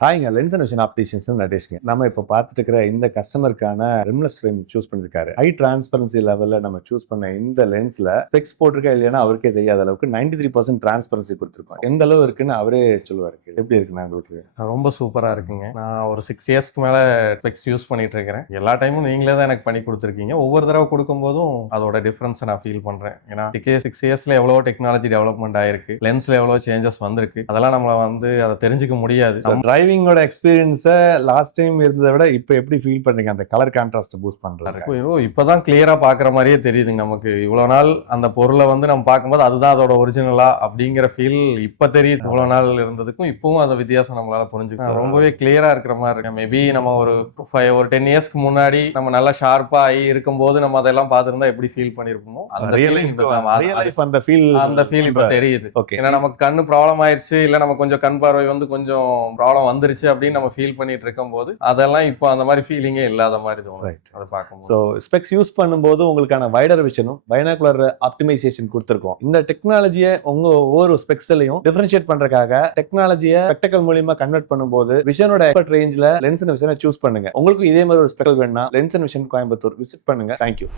ஹாய்ங்க, lens and vision ஆப்டிஷியன்ஸ் நடேஷ்ங்க. நம்ம இப்போ பார்த்துட்டு இருக்கிற இந்த கஸ்டமருக்கான ரிம்லெஸ் ஃப்ரேம் சூஸ் பண்ணிருக்காரு. ஹை டிரான்ஸ்பரன்சி லெவல்ல நம்ம சூஸ் பண்ண இந்த லென்ஸ்ல ஸ்பெக்ஸ் போட்டிருக்கா இல்லையா அவருக்கே தெரியாத அளவுக்கு 93% டிரான்ஸ்பரன்சி கொடுத்துருக்கோம். எந்த அளவு இருக்குன்னு அவரே சொல்லுவாரு. எப்படி இருக்குண்ணா உங்களுக்கு? ரொம்ப சூப்பரா இருக்குங்க. நான் ஒரு 6 இயர்ஸ்க்கு மேல ஸ்பெக்ஸ் யூஸ் பண்ணிட்டு இருக்கிறேன். எல்லா டைமும் நீங்களே தான் எனக்கு பண்ணி கொடுத்துருக்கீங்க. ஒவ்வொரு தடவை கொடுக்கும்போதும் அதோட டிஃபரன்ஸை நான் ஃபீல் பண்றேன். ஏன்னா 6 இயர்ஸ்ல எவ்வளோ டெக்னாலஜி டெவலப்மெண்ட் ஆயிருக்கு, லென்ஸ்ல எவ்வளோ சேஞ்சஸ் வந்திருக்கு, அதெல்லாம் நம்மள அதை தெரிஞ்சுக்க முடியாது. டிரைவிங்கோட எக்ஸ்பீரியன்ஸை லாஸ்ட் டைம் இருந்ததை விட இப்போ எப்படி ஃபீல் பண்றீங்க? அந்த கலர் கான்ட்ராஸ்ட் பூஸ்ட் பண்றாரு. இப்பதான் கிளியரா பாக்குற மாதிரியே தெரியுதுங்க. நமக்கு இவ்வளவு நாள் அந்த பொருளை நம்ம பார்க்கும்போது அதுதான் அதோட ஒரிஜினலா அப்படிங்கிற ஃபீல் இப்ப தெரியுது. இவ்வளவு நாள் இருந்ததுக்கும் இப்பவும் அந்த வித்தியாசம் நம்மளால புரிஞ்சுக்கலாம். ரொம்பவே கிளியரா இருக்கிற மாதிரி இருக்கு. மேபி நம்ம ஒரு 10 இயர்ஸ்க்கு முன்னாடி நம்ம நல்லா ஷார்ப்பா ஆகி இருக்கும்போது நம்ம அதெல்லாம் பார்த்திருந்தா எப்படி ஃபீல் பண்ணிருப்போமோ அந்த ஃபீல் இப்ப தெரியுது. ஏன்னா நமக்கு கண்ணு ப்ராப்ளம் ஆயிருச்சு, இல்ல நம்ம கொஞ்சம் கண் பார்வை கொஞ்சம் ப்ராப்ளம் வந்துருச்சு அப்படின்னு நம்ம ஃபீல் பண்ணிட்டு இருக்கும் போது அதெல்லாம் இப்போ அந்த மாதிரி ஃபீலிங்கே இல்லாத மாதிரி தோணும். அதை பார்க்கும்போது ஸோ ஸ்பெக்ஸ் யூஸ் பண்ணும்போது உங்களுக்கான வைடர் விஷனும் பைனாகுலர் ஆப்டிமைசேஷன் கொடுத்துருக்கோம். இந்த டெக்னாலஜியை உங்க ஒவ்வொரு ஸ்பெக்ஸ்லையும் டிஃபரன்ஷியேட் பண்றதுக்காக டெக்னாலஜியை ஸ்பெக்டக்கல் மூலியமா கன்வெர்ட் பண்ணும்போது விஷனோட எக்ஸ்பர்ட் ரேஞ்சில் லென்ஸ் அண்ட் விஷனை சூஸ் பண்ணுங்க. உங்களுக்கு இதே மாதிரி ஒரு ஸ்பெக்டல் வேணும்னா lens and vision Coimbatore visit பண்ணுங்க. தேங்க்யூ.